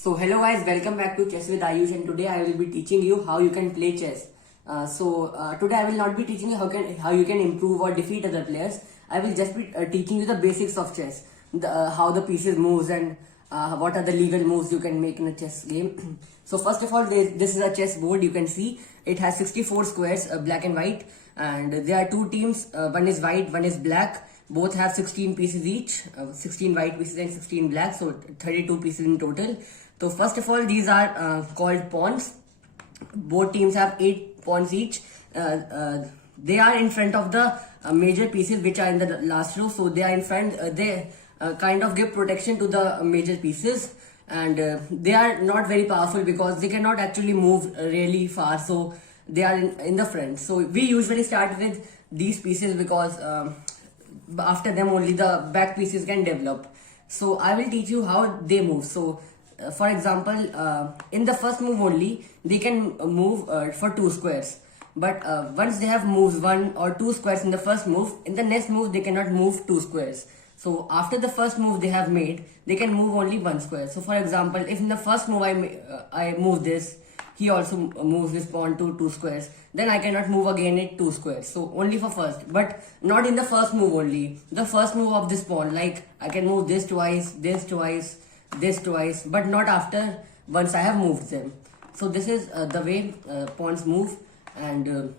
So hello guys, welcome back to Chess with Ayush, and today I will be teaching you how you can play chess. Today I will not be teaching you how you can improve or defeat other players. I will just be teaching you the basics of chess, how the pieces moves and what are the legal moves you can make in a chess game. So first of all, this is a chess board. You can see it has 64 squares, black and white, and there are two teams. One is white, one is black. Both have 16 pieces each, 16 white pieces and 16 black, so 32 pieces in total. So first of all, these are called pawns. Both teams have 8 pawns each. They are in front of the major pieces which are in the last row. So they are in front. They kind of give protection to the major pieces, and they are not very powerful because they cannot actually move really far. So they are in the front. So we usually start with these pieces because after them only the back pieces can develop. So I will teach you how they move. So for example, in the first move only they can move for 2 squares, but once they have moved 1 or 2 squares in the first move, in the next move they cannot move 2 squares. So after the first move they have made, they can move only 1 square. So for example, if in the first move I move this, he also moves this pawn to 2 squares, then I cannot move again it 2 squares. So only for first, but not in the first move only. The first move of this pawn, like I can move this twice, this twice, this twice, but not after once I have moved them. So this is the way pawns move, and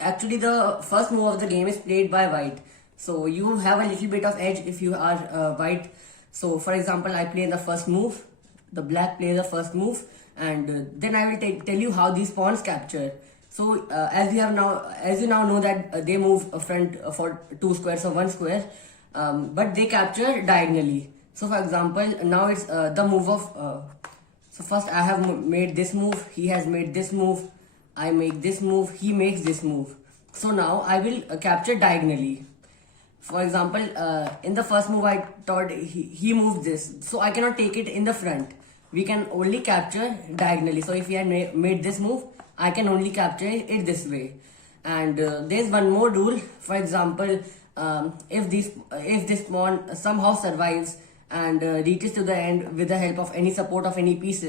actually the first move of the game is played by white. So you have a little bit of edge if you are white. So for example, I play the first move, the black play the first move, and then I will tell you how these pawns capture. So as you now know that they move front for 2 squares or 1 square, but they capture diagonally. So for example, now it's the move of so first I have made this move, he has made this move, I make this move, he makes this move. So now I will capture diagonally. For example, in the first move I thought he moved this, so I cannot take it in the front. We can only capture diagonally. So if he had made this move, I can only capture it this way. And there's one more rule. For example, if this pawn somehow survives and reaches to the end with the help of any support of any piece,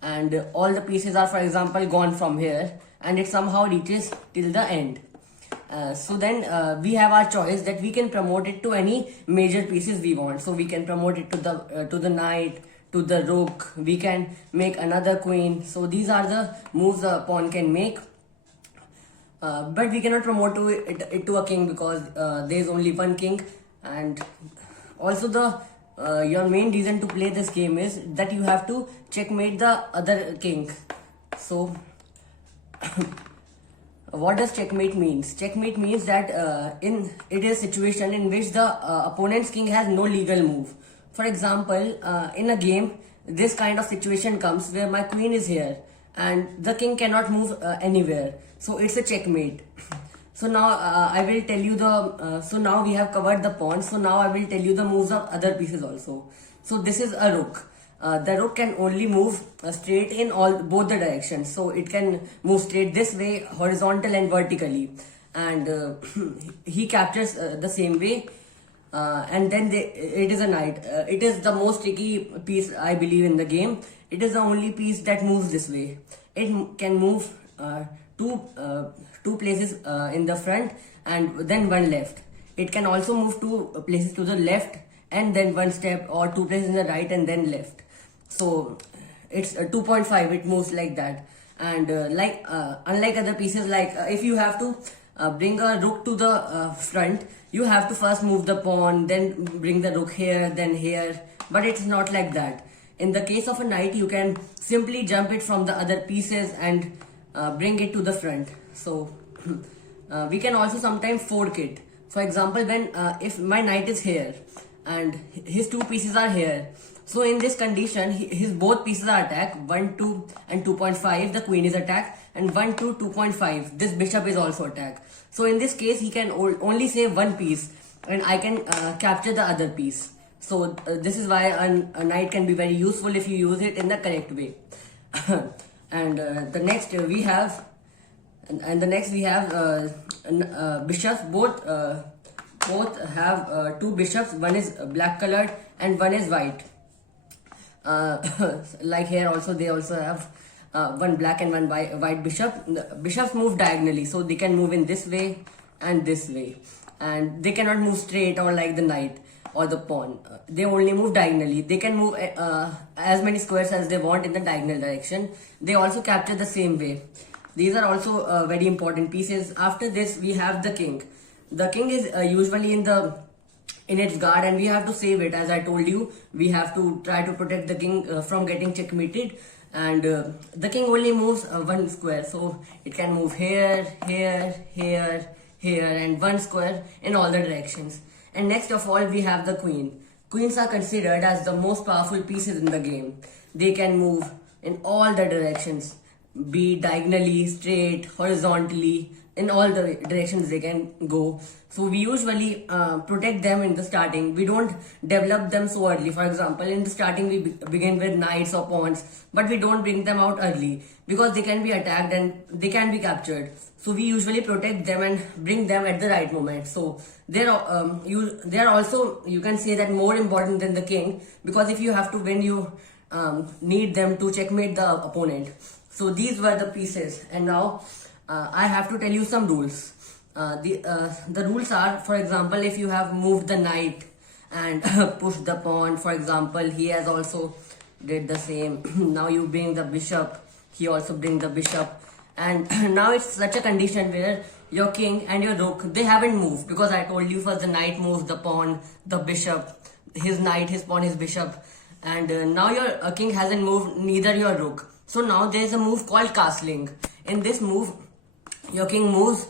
and all the pieces are, for example, gone from here, and it somehow reaches till the end. So then we have our choice that we can promote it to any major pieces we want. So we can promote it to the knight, to the rook. We can make another queen. So these are the moves a pawn can make. But we cannot promote it to a king because there is only one king, and also your main reason to play this game is that you have to checkmate the other king. So what does checkmate means? Checkmate means that it is a situation in which the opponent's king has no legal move. For example, in a game, this kind of situation comes where my queen is here and the king cannot move anywhere. So it's a checkmate. So now I will tell you so now we have covered the pawns. So now I will tell you the moves of other pieces also. So this is a rook. The rook can only move straight in both the directions. So it can move straight this way, horizontal and vertically. And he captures the same way. And then it is a knight. It is the most tricky piece, I believe, in the game. It is the only piece that moves this way. It can move two places in the front and then one left. It can also move 2 places to the left and then 1 step, or 2 places in the right and then left. So it's 2.5. It moves like that. And unlike other pieces, like if you have to bring a rook to the front, you have to first move the pawn, then bring the rook here, then here. But it's not like that. In the case of a knight, you can simply jump it from the other pieces and bring it to the front. So we can also sometimes fork it. For example, when if my knight is here and his 2 pieces are here, so in this condition his both pieces are attacked, 1, 2 and 2.5. The queen is attacked, and 1, 2, 2.5. This bishop is also attacked. So in this case he can only save 1 piece and I can capture the other piece. So this is why a knight can be very useful if you use it in the correct way. And the next we have bishops. Both have 2 bishops. One is black colored and one is white. like here also they also have one black and one white bishop. The bishops move diagonally, so they can move in this way and this way, and they cannot move straight or like the knight or the pawn. They only move diagonally. They can move as many squares as they want in the diagonal direction. They also capture the same way. These are also very important pieces. After this, we have the king. The king is usually in its guard, and we have to save it. As I told you, we have to try to protect the king from getting checkmated. And the king only moves one square, so it can move here, here, here, here, and one square in all the directions. And next of all, we have the queen. Queens are considered as the most powerful pieces in the game. They can move in all the directions, be diagonally, straight, horizontally, in all the directions they can go. So we usually protect them in the starting. We don't develop them so early. For example, in the starting we begin with knights or pawns, but we don't bring them out early because they can be attacked and they can be captured. So we usually protect them and bring them at the right moment. So they are also, you can say that, more important than the king, because if you have to win, you need them to checkmate the opponent. So these were the pieces, and now I have to tell you some rules. The rules are, for example, if you have moved the knight and pushed the pawn, for example, he has also did the same. Now you bring the bishop, he also bring the bishop, and now it's such a condition where your king and your rook, they haven't moved, because I told you first the knight moves the pawn, the bishop, his knight, his pawn, his bishop, and now your king hasn't moved, neither your rook. So now there is a move called castling. In this move, your king moves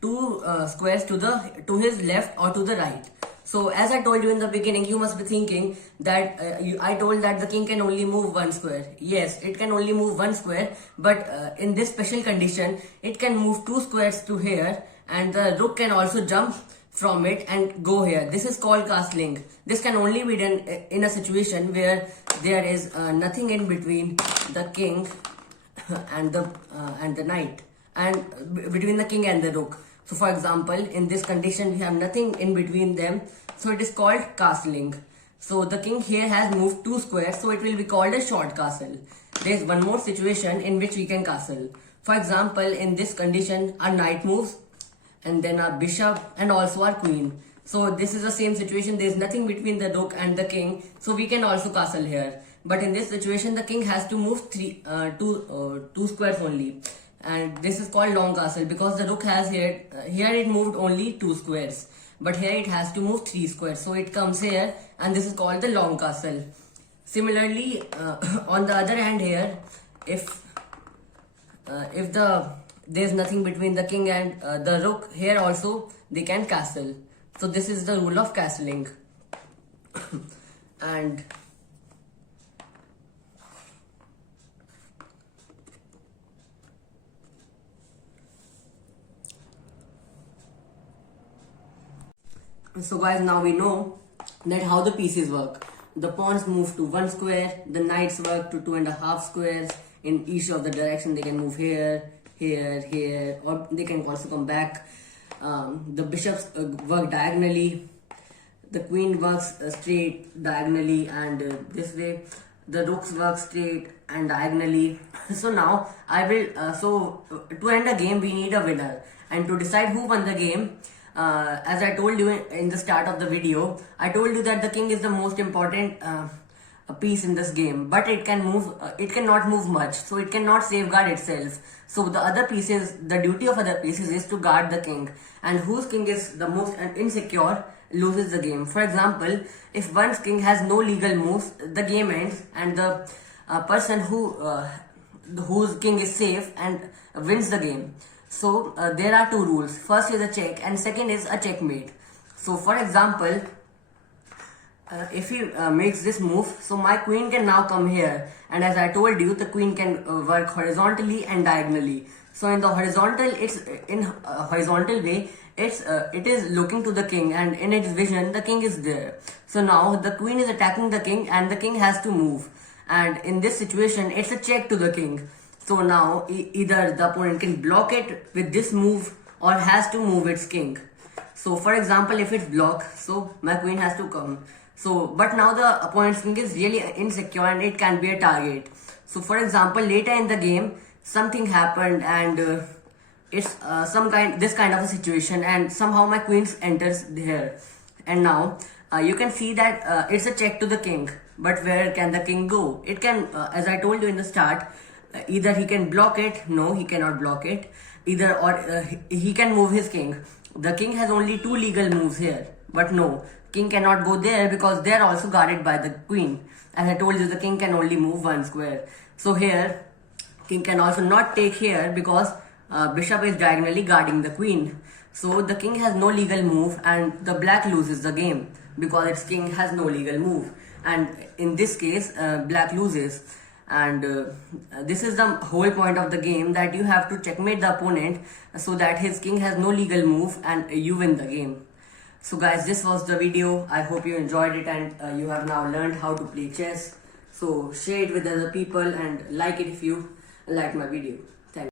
two squares to his left or to the right. So as I told you in the beginning, you must be thinking that I told that the king can only move one square. Yes, it can only move one square, but in this special condition, it can move two squares to here, and the rook can also jump from it and go here. This is called castling. This can only be done in a situation where there is nothing in between the king and the knight, and between the king and the rook. So for example, in this condition we have nothing in between them, so it is called castling. So the king here has moved two squares, so it will be called a short castle. There is one more situation in which we can castle. For example, in this condition our knight moves, and then our bishop, and also our queen. So this is the same situation. There is nothing between the rook and the king, so we can also castle here. But in this situation, the king has to move two squares only, and this is called long castle, because the rook has here it moved only two squares, but here it has to move three squares. So it comes here, and this is called the long castle. Similarly, on the other hand, here if there's nothing between the king and the rook, here also they can castle. So this is the rule of castling. And so guys, now we know that how the pieces work. The pawns move to one square, the knights work to 2.5 squares. In each of the direction they can move here, here, here, or they can also come back. The bishops work diagonally, the queen works straight diagonally, and this way the rooks work straight and diagonally. So now I will to end a game we need a winner, and to decide who won the game, as I told you in the start of the video, I told you that the king is the most important piece in this game, but it cannot move much, so it cannot safeguard itself. So the other pieces, the duty of other pieces is to guard the king, and whose king is the most insecure loses the game. For example, if one's king has no legal moves, the game ends, and the person whose king is safe and wins the game. So there are two rules. First is a check, and second is a checkmate. So for example, if he makes this move, so my queen can now come here, and as I told you, the queen can work horizontally and diagonally. So in the horizontal, horizontal way, it is looking to the king, and in its vision the king is there. So now the queen is attacking the king, and the king has to move, and in this situation it's a check to the king. So now either the opponent can block it with this move or has to move its king. So for example, if it's blocked, so my queen has to come. So, but now the opponent's king is really insecure and it can be a target. So, for example, later in the game, something happened and it's this kind of a situation, and somehow my queen enters here, and now you can see that it's a check to the king. But where can the king go? It can, as I told you in the start, either he can block it. No, he cannot block it. Either or he can move his king. The king has only two legal moves here, but no, king cannot go there because they are also guarded by the queen. As I told you, the king can only move one square. So here, king can also not take here because bishop is diagonally guarding the queen. So the king has no legal move and the black loses the game because its king has no legal move. And in this case, black loses. And this is the whole point of the game, that you have to checkmate the opponent so that his king has no legal move and you win the game. So guys, this was the video. I hope you enjoyed it and you have now learned how to play chess. So share it with other people and like it if you like my video.